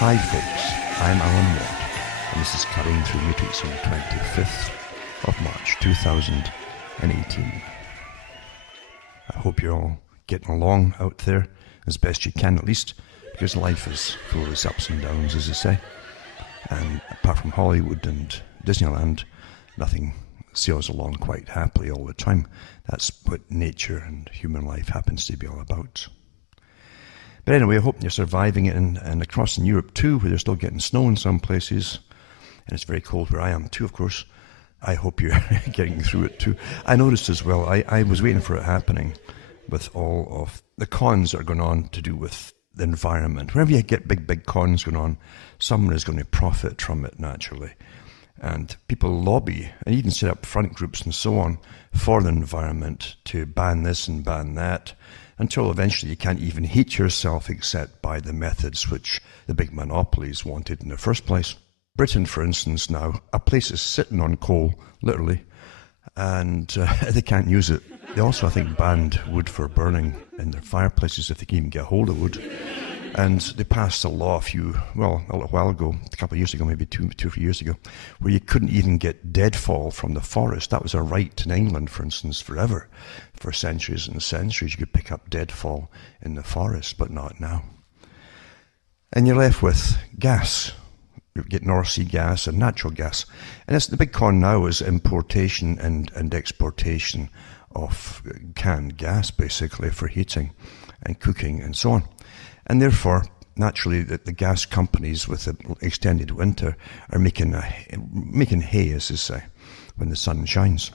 Hi folks, I'm Alan Moore, and this is Cutting Through Matrix on the 25th of March 2018. I hope you're all getting along out there as best you can, at least, because life is full of its ups and downs, as they say. And apart from Hollywood and Disneyland, nothing sails along quite happily all the time. That's what nature and human life happens to be all about. But anyway, I hope you're surviving it, and across in Europe too, where they're still getting snow in some places, and it's very cold where I am too, of course. I hope you're getting through it too. I noticed as well, I was waiting for it happening with all of the cons that are going on to do with the environment. Whenever you get big cons going on, someone is going to profit from it naturally. And people lobby and even set up front groups and so on for the environment to ban this and ban that, until eventually you can't even heat yourself except by the methods which the big monopolies wanted in the first place. Britain, for instance, now, a place is sitting on coal, literally, and they can't use it. They also, I think, banned wood for burning in their fireplaces if they can even get hold of wood. And they passed a law a little while ago, a couple of years ago, maybe two or 3 years ago, where you couldn't even get deadfall from the forest. That was a right in England, for instance, forever. For centuries and centuries, you could pick up deadfall in the forest, but not now. And you're left with gas. You get North Sea gas and natural gas. And the big con now is importation and exportation of canned gas, basically, for heating and cooking and so on. And therefore, naturally, the gas companies with the extended winter are making hay, as they say, when the sun shines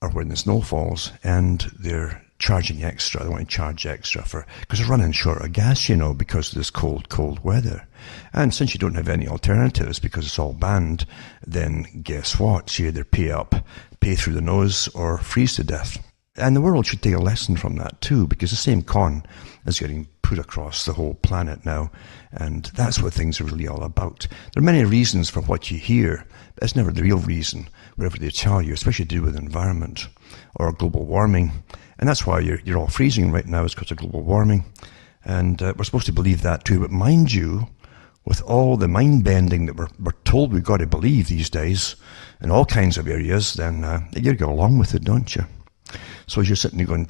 or when the snow falls, and they're charging extra. They want to charge extra because they're running short of gas, because of this cold weather. And since you don't have any alternatives because it's all banned, then guess what? You either pay through the nose, or freeze to death. And the world should take a lesson from that too, because the same con is getting put across the whole planet now, and that's what things are really all about. There are many reasons for what you hear, but it's never the real reason, whatever they tell you, especially to do with the environment or global warming. And that's why you're all freezing right now, is because of global warming. And we're supposed to believe that too, but mind you, with all the mind-bending that we're told we've got to believe these days in all kinds of areas, then you go along with it, don't you? So as you're sitting there going,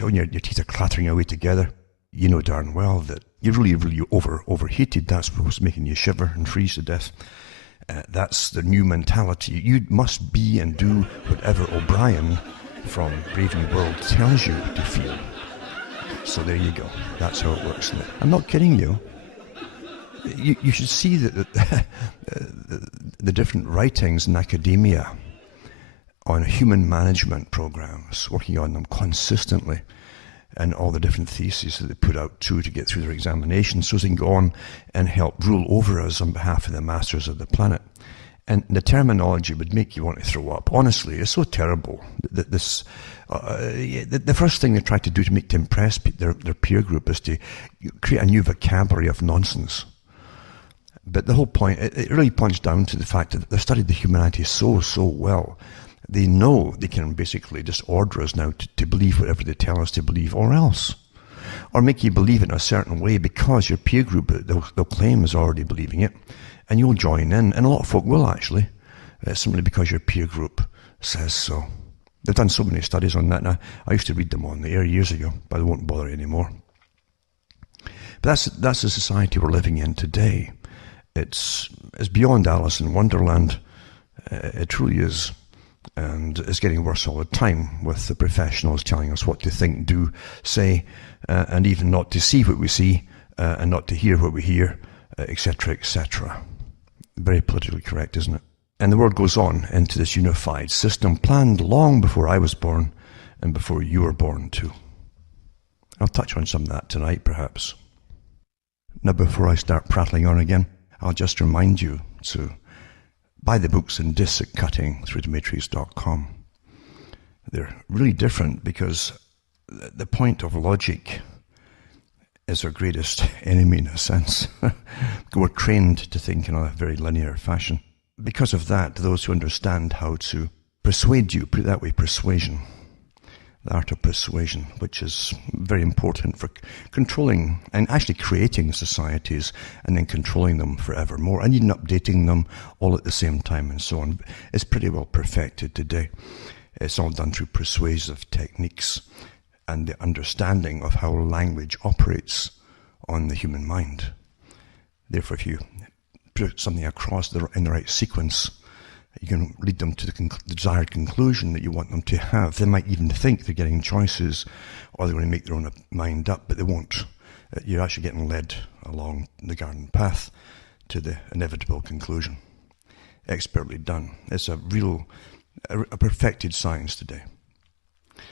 and your teeth are clattering away together, you know darn well that you're really overheated. That's what's making you shiver and freeze to death. That's the new mentality. You must be and do whatever O'Brien from Brave New World tells you to feel. So there you go. That's how it works. I'm not kidding you. You should see that the different writings in academia on human management programs, working on them consistently, and all the different theses that they put out to get through their examinations so they can go on and help rule over us on behalf of the masters of the planet. And the terminology would make you want to throw up. Honestly, it's so terrible. The first thing they try to do to impress their peer group is to create a new vocabulary of nonsense. But the whole point, it really points down to the fact that they've studied the humanity so well. They know they can basically just order us now to believe whatever they tell us to believe, or else. Or make you believe it in a certain way because your peer group, they'll claim, is already believing it, and you'll join in. And a lot of folk will actually, simply because your peer group says so. They've done so many studies on that now. I used to read them on the air years ago, but I won't bother anymore. But that's the society we're living in today. It's beyond Alice in Wonderland. It truly is. And it's getting worse all the time, with the professionals telling us what to think, do, say, and even not to see what we see, and not to hear what we hear, etc., etc. Very politically correct, isn't it? And the world goes on into this unified system planned long before I was born and before you were born too. I'll touch on some of that tonight, perhaps. Now, before I start prattling on again, I'll just remind you to buy the books and discs at cuttingthroughthematrix.com. They're really different because the point of logic is our greatest enemy in a sense. We're trained to think in a very linear fashion. Because of that, those who understand how to persuade you, put it that way, persuasion, the art of persuasion, which is very important for controlling and actually creating societies and then controlling them forevermore, and even updating them all at the same time and so on. It's pretty well perfected today. It's all done through persuasive techniques and the understanding of how language operates on the human mind. Therefore, if you put something across in the right sequence, you can lead them to the desired conclusion that you want them to have. They might even think they're getting choices, or they're going to make their own mind up, but they won't. You're actually getting led along the garden path to the inevitable conclusion. Expertly done. It's a perfected science today.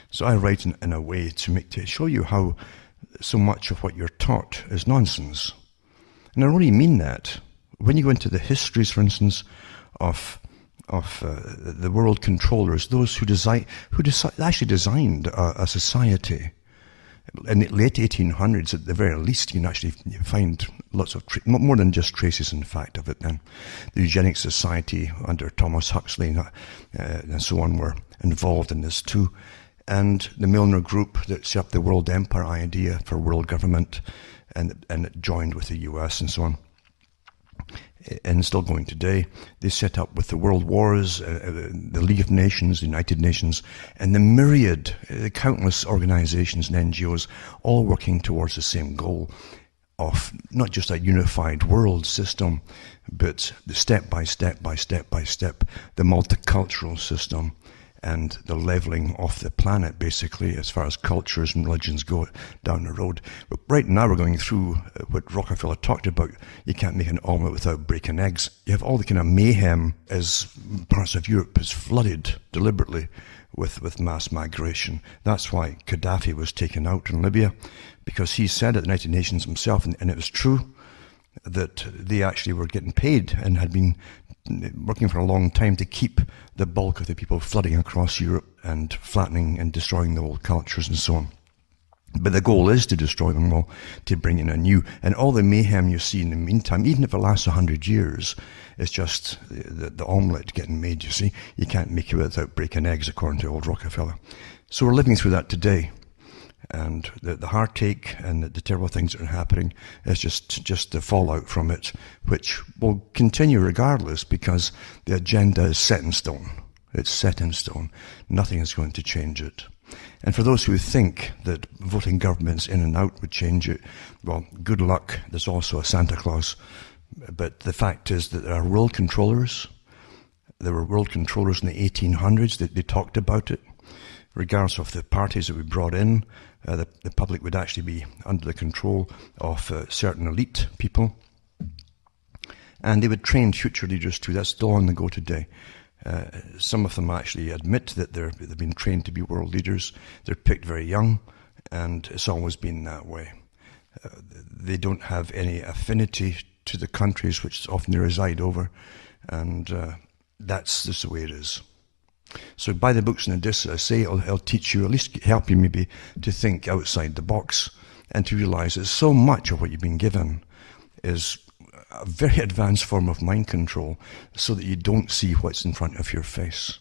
So I write in a way to show you how so much of what you're taught is nonsense. And I really mean that. When you go into the histories, for instance, of the world controllers, those who actually designed a society in the late 1800s, at the very least, you can actually find lots of more than just traces, in fact, of it. Then the Eugenic Society under Thomas Huxley and so on were involved in this too, and the Milner Group that set up the world empire idea for world government, and it joined with the US and so on. And still going today. They set up with the World Wars, the League of Nations, the United Nations, and the myriad, the countless organizations and NGOs, all working towards the same goal of not just a unified world system, but the step by step, the multicultural system, and the leveling of the planet, basically, as far as cultures and religions go down the road. But right now we're going through what Rockefeller talked about. You can't make an omelette without breaking eggs. You have all the kind of mayhem as parts of Europe is flooded deliberately with mass migration. That's why Gaddafi was taken out in Libya, because he said at the United Nations himself, and it was true, that they actually were getting paid and had been working for a long time to keep the bulk of the people flooding across Europe and flattening and destroying the old cultures and so on. But the goal is to destroy them all, to bring in a new. And all the mayhem you see in the meantime, even if it lasts 100 years, it's just the omelette getting made, you see. You can't make it without breaking eggs, according to old Rockefeller. So we're living through that today. And the heartache and the terrible things that are happening is just the fallout from it, which will continue regardless, because the agenda is set in stone. It's set in stone. Nothing is going to change it. And for those who think that voting governments in and out would change it, well, good luck. There's also a Santa Claus. But the fact is that there are world controllers. There were world controllers in the 1800s. They talked about it. Regardless of the parties that we brought in, the public would actually be under the control of certain elite people. And they would train future leaders too. That's still on the go today. Some of them actually admit that they've been trained to be world leaders. They're picked very young, and it's always been that way. They don't have any affinity to the countries which often they reside over, and that's just the way it is. So buy the books and the discs, as I say. It'll teach you, at least help you maybe, to think outside the box and to realize that so much of what you've been given is a very advanced form of mind control, so that you don't see what's in front of your face.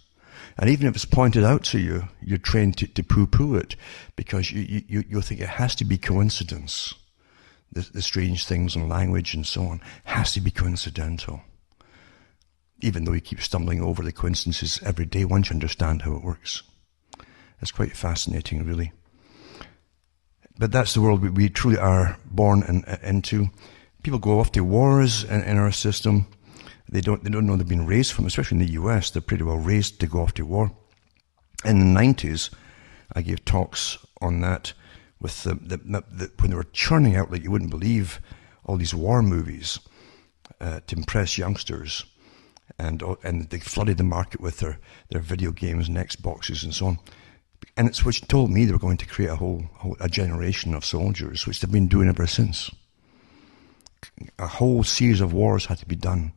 And even if it's pointed out to you, you're trained to poo-poo it, because you'll think it has to be coincidence. The strange things in language and so on has to be coincidental. Even though you keep stumbling over the coincidences every day once you understand how it works. It's quite fascinating, really. But that's the world we truly are born into. People go off to wars in our system. They don't know they've been raised from, especially in the US, they're pretty well raised to go off to war. In the 90s, I gave talks on that with when they were churning out, like you wouldn't believe, all these war movies to impress youngsters. And they flooded the market with their video games and Xboxes and so on. And it's which told me they were going to create a generation of soldiers, which they've been doing ever since. A whole series of wars had to be done.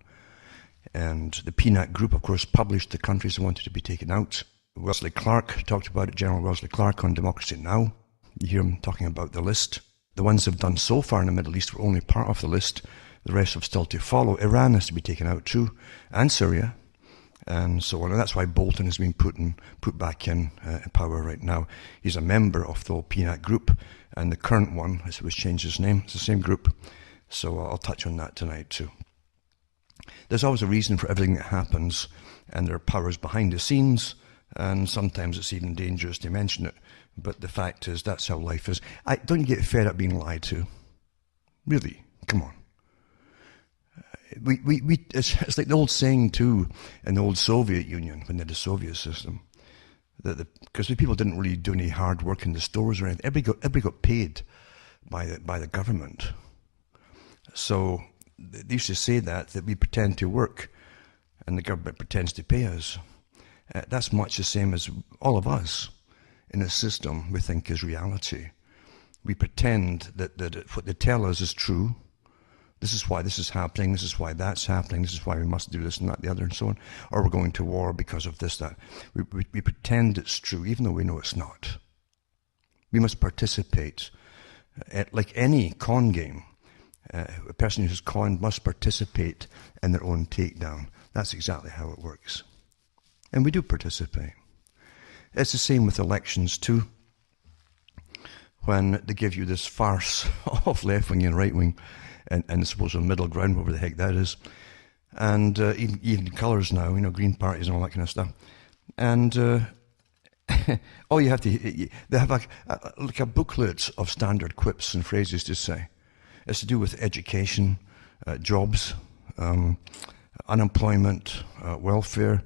And the PNAC group, of course, published the countries that wanted to be taken out. Wesley Clark talked about it, General Wesley Clark on Democracy Now! You hear him talking about the list. The ones they've done so far in the Middle East were only part of the list. The rest have still to follow. Iran has to be taken out too, and Syria. and so on. And that's why Bolton has been put back in power right now. He's a member of the PNAC group, and the current one has changed his name. It's the same group. So I'll touch on that tonight too. There's always a reason for everything that happens, and there are powers behind the scenes, and sometimes it's even dangerous to mention it. But the fact is, that's how life is. Don't you get fed up being lied to? Really? Come on. It's like the old saying too in the old Soviet Union when they had the Soviet system, that because the people didn't really do any hard work in the stores or anything. Everybody got paid by the government. So they used to say that we pretend to work, and the government pretends to pay us. That's much the same as all of us in a system we think is reality. We pretend that what they tell us is true. This is why this is happening, this is why that's happening, this is why we must do this and that, the other, and so on. Or we're going to war because of this, that. We pretend it's true, even though we know it's not. We must participate. Like any con game, a person who's conned must participate in their own takedown. That's exactly how it works. And we do participate. It's the same with elections too. When they give you this farce of left-wing and right-wing, and I suppose a middle ground, whatever the heck that is, and even colours now, Green parties and all that kind of stuff. And all you have to, they have like a booklet of standard quips and phrases to say. It's to do with education, jobs, unemployment, welfare,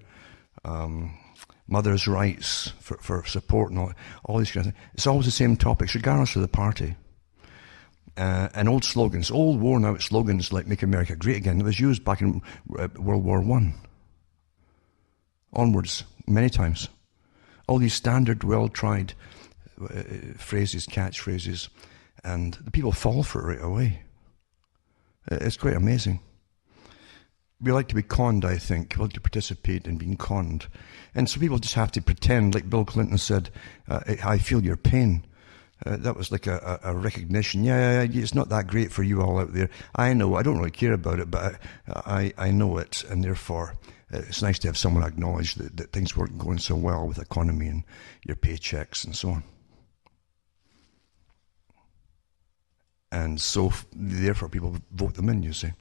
mothers' rights for support, and all these kind of things. It's always the same topics, regardless of the party. And old slogans, old worn-out slogans like "Make America Great Again," that was used back in World War I. Onwards, many times. All these standard, well-tried phrases, catchphrases, and the people fall for it right away. It's quite amazing. We like to be conned, I think. We like to participate in being conned. And so people just have to pretend, like Bill Clinton said, "I feel your pain." That was like a recognition. Yeah, it's not that great for you all out there. I know, I don't really care about it, but I know it, and therefore it's nice to have someone acknowledge that things weren't going so well with the economy and your paychecks and so on. And so, therefore, people vote them in, you see.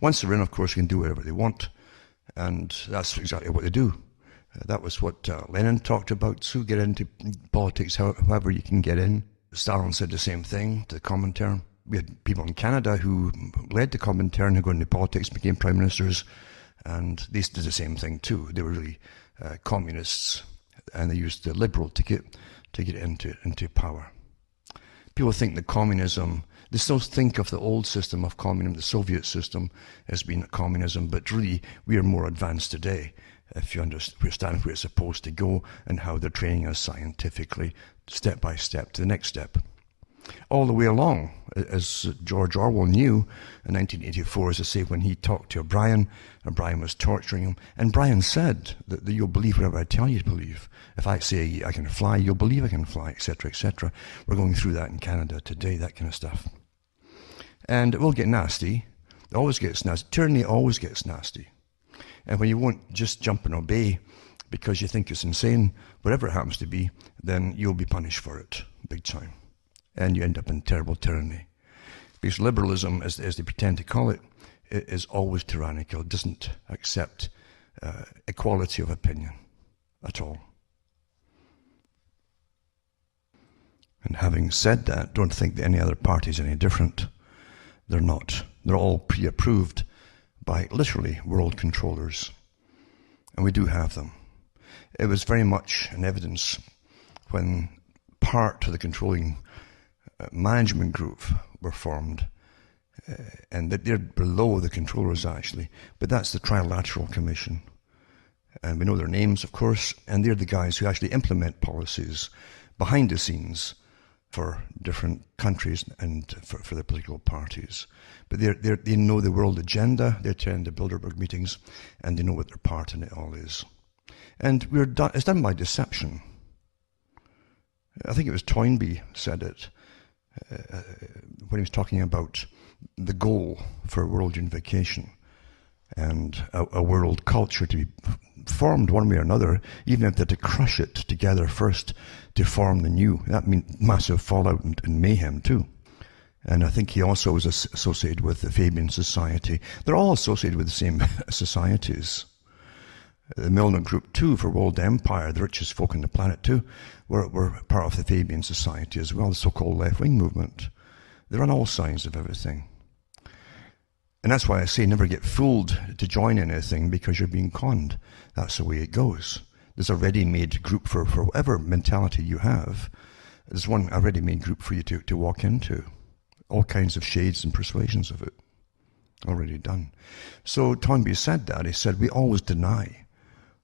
Once they're in, of course, they can do whatever they want, and that's exactly what they do. That was what Lenin talked about, so get into politics however you can get in. Stalin said the same thing to the Comintern. We had people in Canada who led the Comintern, who got into politics, became prime ministers, and they did the same thing too. They were really communists, and they used the liberal ticket to get into power. People think that communism, they still think of the old system of communism, the Soviet system, as being communism, but really we are more advanced today, if you understand where it's supposed to go and how they're training us scientifically, step by step to the next step. All the way along, as George Orwell knew in 1984, as I say, when he talked to O'Brien, O'Brien was torturing him, and Brian said that you'll believe whatever I tell you to believe. If I say I can fly, you'll believe I can fly, etc., etc. We're going through that in Canada today, that kind of stuff. And it will get nasty. It always gets nasty. Tyranny always gets nasty. And when you won't just jump and obey because you think it's insane, whatever it happens to be, then you'll be punished for it, big time. And you end up in terrible tyranny. Because liberalism, as they pretend to call it, is always tyrannical. It doesn't accept equality of opinion at all. And having said that, don't think that any other party is any different. They're not. They're all pre-approved by literally world controllers. And we do have them. It was very much an evidence when part of the controlling management group were formed, and that they're below the controllers actually, but that's the Trilateral Commission. And we know their names, of course, and they're the guys who actually implement policies behind the scenes for different countries and for the political parties. But they know the world agenda, they attend the Bilderberg meetings, and they know what their part in it all is. And it's done by deception. I think it was Toynbee said it when he was talking about the goal for world unification and a world culture to be formed one way or another, even if they had to crush it together first to form the new. That meant massive fallout and mayhem too. And I think he also was associated with the Fabian Society. They're all associated with the same societies. The Milner Group too, for World Empire, the richest folk on the planet too, were part of the Fabian Society as well, the so-called left-wing movement. They're on all sides of everything. And that's why I say never get fooled to join anything because you're being conned. That's the way it goes. There's a ready-made group for whatever mentality you have. There's a ready-made group for you to walk into. All kinds of shades and persuasions of it. Already done. So Toynbee said that. He said, we always deny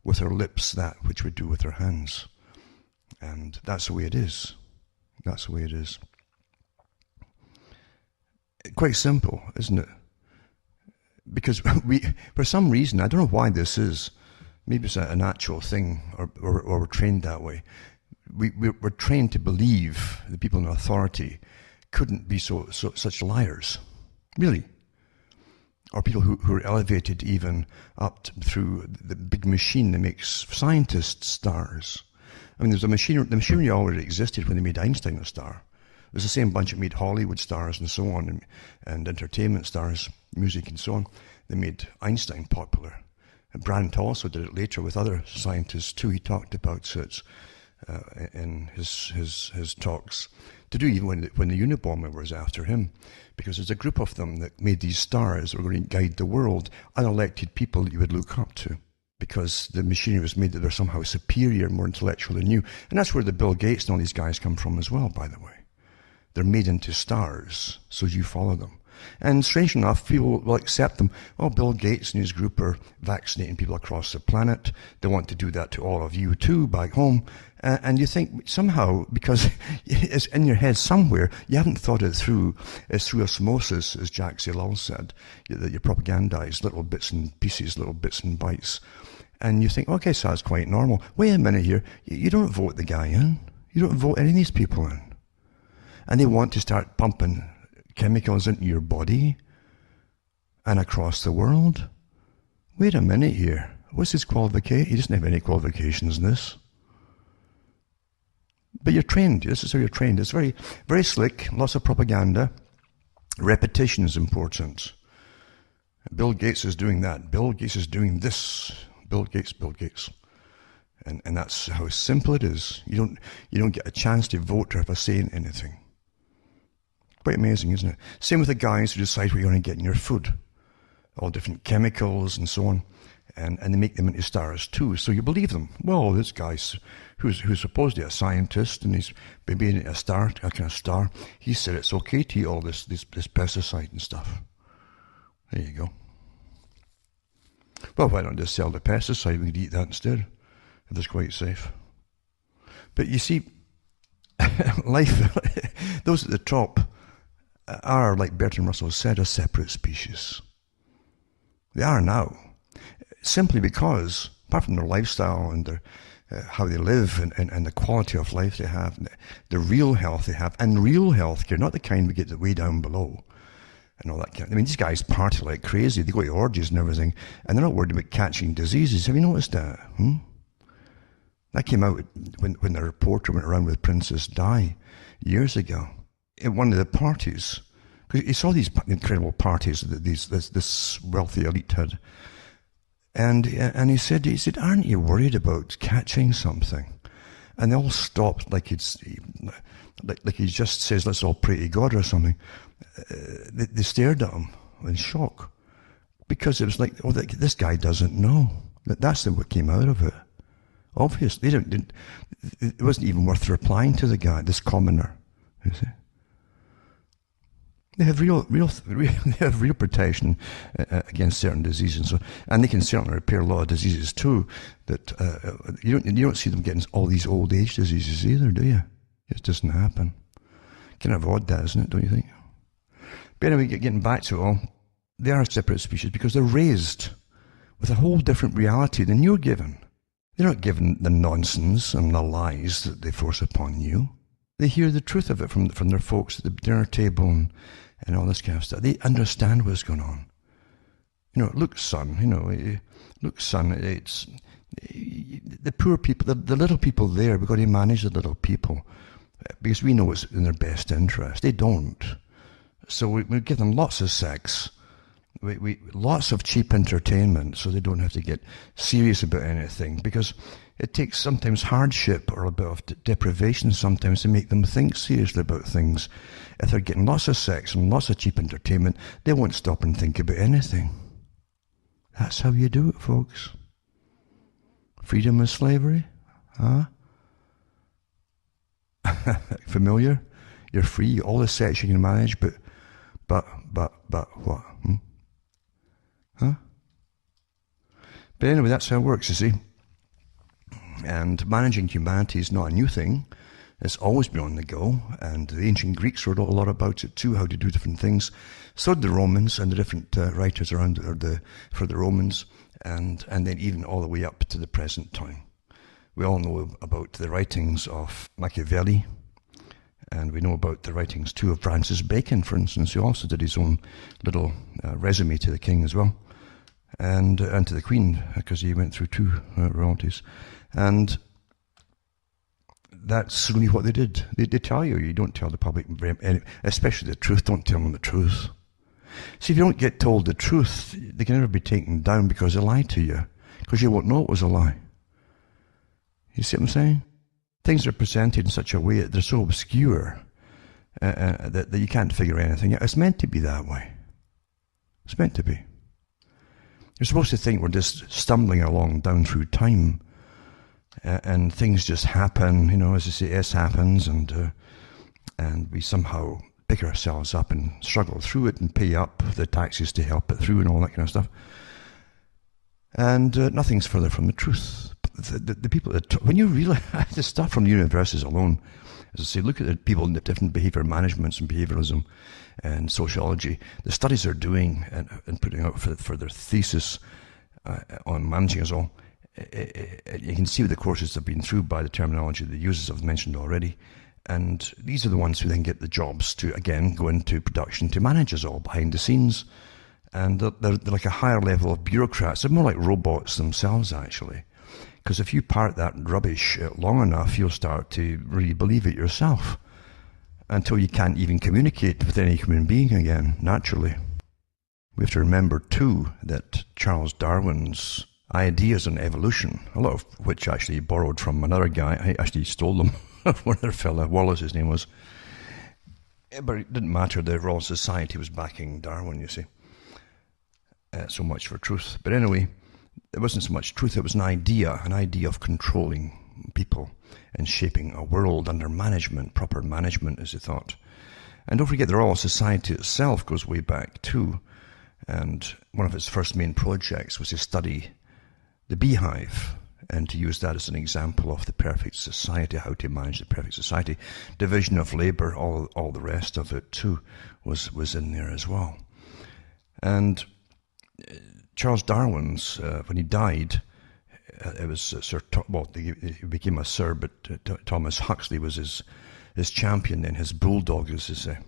with our lips that which we do with our hands. And that's the way it is. That's the way it is. Quite simple, isn't it? Because for some reason, I don't know why this is, maybe it's a natural thing, or we're trained that way. We're trained to believe the people in authority couldn't be such liars, really. Or people who are elevated even up through the big machine that makes scientists stars. I mean, the machinery already existed when they made Einstein a star. It was the same bunch that made Hollywood stars and so on, and entertainment stars, music and so on. They made Einstein popular. And Brandt also did it later with other scientists too. He talked about it in his talks. To do even when the Unabomber was after him, because there's a group of them that made these stars that were going to guide the world, unelected people that you would look up to, because the machinery was made that they're somehow superior, more intellectual than you. And that's where the Bill Gates and all these guys come from as well, by the way. They're made into stars, so you follow them. And strange enough, people will accept them. Oh, Bill Gates and his group are vaccinating people across the planet. They want to do that to all of you too, back home. And you think somehow, because it's in your head somewhere, you haven't thought it through. It's through osmosis, as Jacques Ellul said, that you propagandize little bits and pieces, little bits and bytes. And you think, okay, so that's quite normal. Wait a minute here. You don't vote the guy in. You don't vote any of these people in. And they want to start pumping chemicals into your body and across the world. Wait a minute here. What's his qualification? He doesn't have any qualifications in this. But you're trained. This is how you're trained. It's very, very slick, lots of propaganda. Repetition is important. Bill Gates is doing that. Bill Gates is doing this. Bill Gates. And that's how simple it is. You don't get a chance to vote or have a say in anything. Quite amazing, isn't it? Same with the guys who decide what you're going to get in your food. All different chemicals and so on. And they make them into stars too. So you believe them. Well, this guy's who's supposedly a scientist and he's being a kind of star. He said it's okay to eat all this pesticide and stuff. There you go. Well, why don't just sell the pesticide? We could eat that instead, if it's quite safe. But you see, life, those at the top are, like Bertrand Russell said, a separate species. They are now. Simply because, apart from their lifestyle and their how they live and the quality of life they have, the real health they have, and real health care, not the kind we get way down below, and all that kind. I mean, these guys party like crazy. They go to orgies and everything, and they're not worried about catching diseases. Have you noticed that? That came out when the reporter went around with Princess Di years ago at one of the parties. Because you saw these incredible parties that this wealthy elite had. And he said, aren't you worried about catching something? And they all stopped like he just says, let's all pray to God or something. They stared at him in shock. Because it was like, oh, this guy doesn't know. That's what came out of it. Obviously, it wasn't even worth replying to the guy, this commoner. You see? They have real protection against certain diseases, and they can certainly repair a lot of diseases too. That you don't see them getting all these old age diseases either, do you? It doesn't happen. Kind of odd, that, isn't it? Don't you think? But anyway, getting back to it all, they are a separate species because they're raised with a whole different reality than you're given. They're not given the nonsense and the lies that they force upon you. They hear the truth of it from their folks at the dinner table and all this kind of stuff. They understand what's going on. Look, son, it's The poor people, the little people there, we've got to manage the little people because we know it's in their best interest. They don't. So we give them lots of sex, lots of cheap entertainment so they don't have to get serious about anything, because it takes sometimes hardship or a bit of deprivation sometimes to make them think seriously about things. If they're getting lots of sex and lots of cheap entertainment, they won't stop and think about anything. That's how you do it, folks. Freedom is slavery? Huh? Familiar? You're free, all the sex you can manage, but what? Huh? But anyway, that's how it works, you see. And managing humanity is not a new thing. It's always been on the go, and the ancient Greeks wrote a lot about it too, how to do different things. So did the Romans and the different writers around for the Romans, and then even all the way up to the present time. We all know about the writings of Machiavelli, and we know about the writings too of Francis Bacon, for instance, who also did his own little resume to the king as well, and to the queen, because he went through two royalties. And that's really what they did. They tell you. You don't tell the public, especially the truth. Don't tell them the truth. See, if you don't get told the truth, they can never be taken down because they lie to you, because you won't know it was a lie. You see what I'm saying? Things are presented in such a way that they're so obscure that you can't figure anything out. It's meant to be that way. It's meant to be. You're supposed to think we're just stumbling along down through time, and things just happen, as they say, S happens, and we somehow pick ourselves up and struggle through it and pay up the taxes to help it through and all that kind of stuff. And nothing's further from the truth. The people that, when you realize the stuff from the universities alone, as I say, look at the people in the different behavior managements and behavioralism and sociology, the studies they're doing and putting out for their thesis on managing us all. You can see the courses they've been through by the terminology they use, as I've mentioned already. And these are the ones who then get the jobs to, again, go into production to manage us all behind the scenes. And they're like a higher level of bureaucrats. They're more like robots themselves, actually. Because if you parrot that rubbish long enough, you'll start to really believe it yourself, until you can't even communicate with any human being again, naturally. We have to remember, too, that Charles Darwin's ideas on evolution, a lot of which actually he borrowed from another guy. I actually stole them. One other fella, Wallace his name was. But it didn't matter, the Royal Society was backing Darwin, you see. So much for truth. But anyway, it wasn't so much truth, it was an idea of controlling people and shaping a world under management, proper management, as he thought. And don't forget, the Royal Society itself goes way back too. And one of its first main projects was to study the beehive, and to use that as an example of the perfect society, how to manage the perfect society. Division of labor, all the rest of it too was in there as well. And Charles Darwin's, when he died, it was he became a Sir, but Thomas Huxley was his champion then, his bulldog, as they say.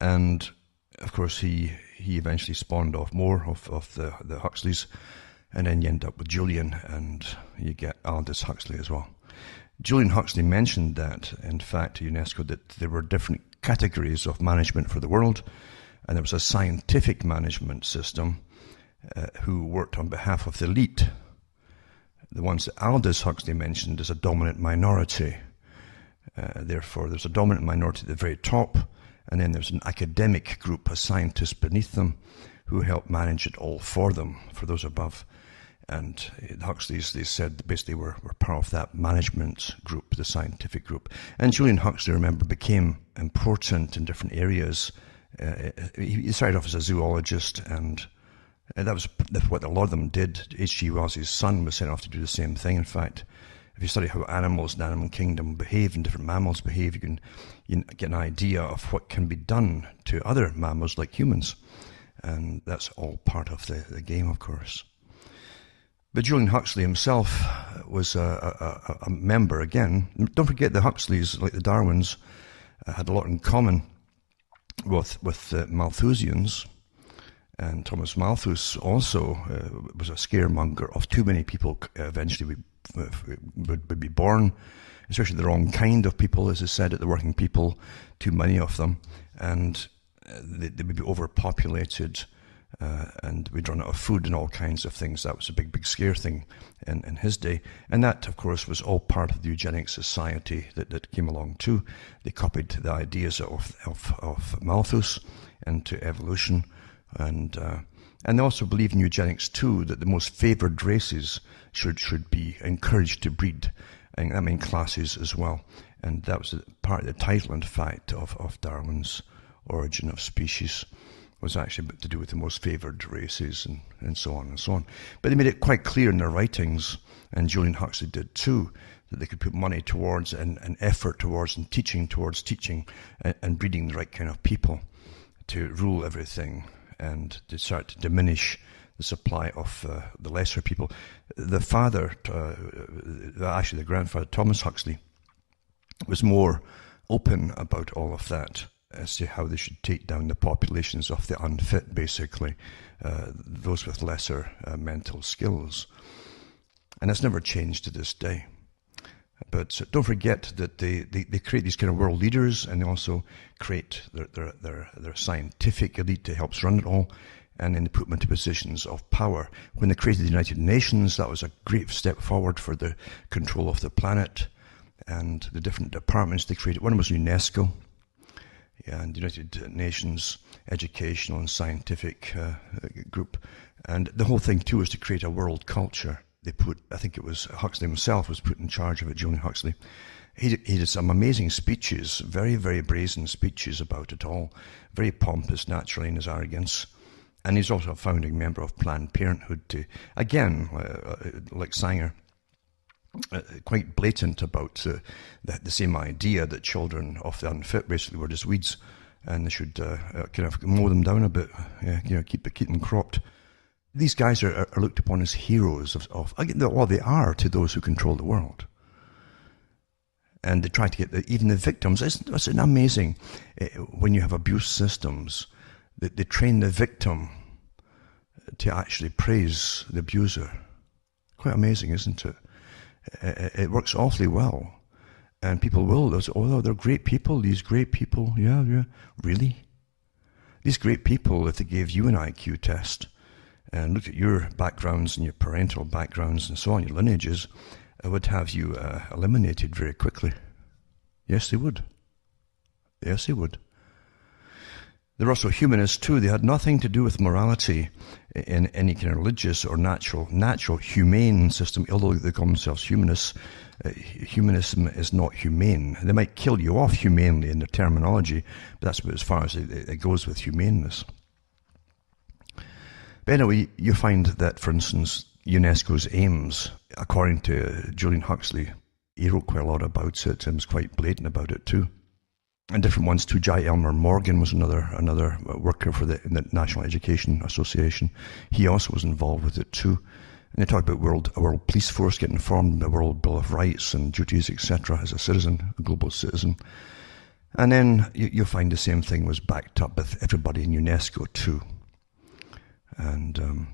And of course, he eventually spawned off more of the Huxleys, and then you end up with Julian, and you get Aldous Huxley as well. Julian Huxley mentioned that, in fact, to UNESCO, that there were different categories of management for the world, and there was a scientific management system who worked on behalf of the elite. The ones that Aldous Huxley mentioned as a dominant minority. Therefore, there's a dominant minority at the very top, and then there's an academic group, a scientist beneath them, who help manage it all for them, for those above. And the Huxleys, they said, basically were part of that management group, the scientific group. And Julian Huxley, remember, became important in different areas. He started off as a zoologist, and that was what a lot of them did. H.G. Wells' son was sent off to do the same thing. In fact, if you study how animals in the animal kingdom behave and different mammals behave, you can get an idea of what can be done to other mammals like humans. And that's all part of the game, of course. But Julian Huxley himself was a member, again. Don't forget the Huxleys, like the Darwins, had a lot in common with Malthusians. And Thomas Malthus also was a scaremonger of too many people eventually would be born, especially the wrong kind of people, as I said, the working people, too many of them, and they would be overpopulated, and we'd run out of food and all kinds of things. That was a big, big scare thing in his day. And that, of course, was all part of the eugenic society that came along too. They copied the ideas of Malthus into evolution. And they also believe in eugenics too, that the most favoured races should be encouraged to breed, and that meant classes as well. And that was part of the title, in fact, of Darwin's Origin of Species, was actually to do with the most favoured races and so on and so on. But they made it quite clear in their writings, and Julian Huxley did too, that they could put money towards and effort towards and teaching towards teaching and breeding the right kind of people to rule everything, and to start to diminish the supply of the lesser people. The father, actually the grandfather, Thomas Huxley, was more open about all of that as to how they should take down the populations of the unfit, basically, those with lesser mental skills. And that's never changed to this day. But don't forget that they create these kind of world leaders, and they also create their scientific elite that helps run it all, and then they put them into positions of power. When they created the United Nations, that was a great step forward for the control of the planet and the different departments they created. One was UNESCO, and the United Nations Educational and Scientific Group. And the whole thing too was to create a world culture. They put, I think it was Huxley himself was put in charge of it, Julian Huxley. He did some amazing speeches, very, very brazen speeches about it all, very pompous naturally in his arrogance. And he's also a founding member of Planned Parenthood too. Again, like Sanger, quite blatant about the same idea that children of the unfit basically were just weeds, and they should kind of mow them down a bit, keep them cropped. These guys are looked upon as heroes well, they are to those who control the world. And they try to get even the victims. It's amazing when you have abuse systems that they train the victim to actually praise the abuser. Quite amazing, isn't it? It works awfully well. And people will, they'll say, oh, they're great people, these great people. Yeah, really? These great people, if they gave you an IQ test, and looked at your backgrounds and your parental backgrounds and so on, your lineages, would have you eliminated very quickly. Yes, they would. Yes, they would. They're also humanists too. They had nothing to do with morality in any kind of religious or natural, humane system, although they call themselves humanists. Humanism is not humane. They might kill you off humanely in their terminology, but that's about as far as it goes with humaneness. But anyway, you find that, for instance, UNESCO's aims, according to Julian Huxley, he wrote quite a lot about it and was quite blatant about it too. And different ones too. J. Elmer Morgan was another worker for the National Education Association. He also was involved with it too. And they talk about a world police force getting formed, a world Bill of Rights and duties, etc. as a citizen, a global citizen. And then you'll find the same thing was backed up with everybody in UNESCO too. And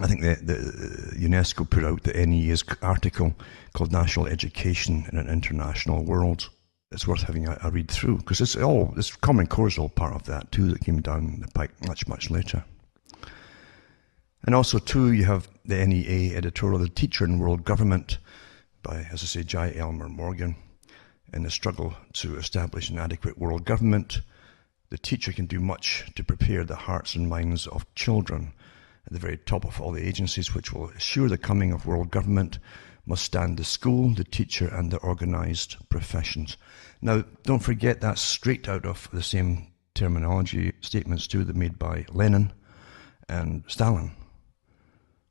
I think the UNESCO put out the NEA's article called National Education in an International World. It's worth having a read through, because this Common Core is all part of that too, that came down the pike much later. And also too, you have the NEA editorial, The Teacher in World Government, by, as I say, J. Elmer Morgan. In the struggle to establish an adequate world government, the teacher can do much to prepare the hearts and minds of children. At the very top of all the agencies which will assure the coming of world government must stand the school, the teacher, and the organized professions. Now, don't forget that's straight out of the same terminology statements too that made by Lenin and Stalin.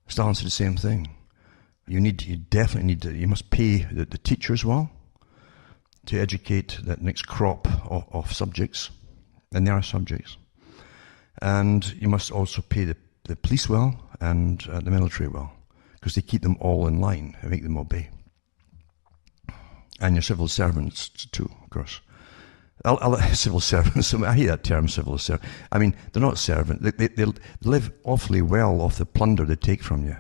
Stalin said the same thing. You must pay the teachers well to educate that next crop of subjects, and they are subjects. And you must also pay the police well and the military well, because they keep them all in line and make them obey. And your civil servants too, of course. Civil servants, I hate that term, civil servant. I mean, they're not servant. They live awfully well off the plunder they take from you.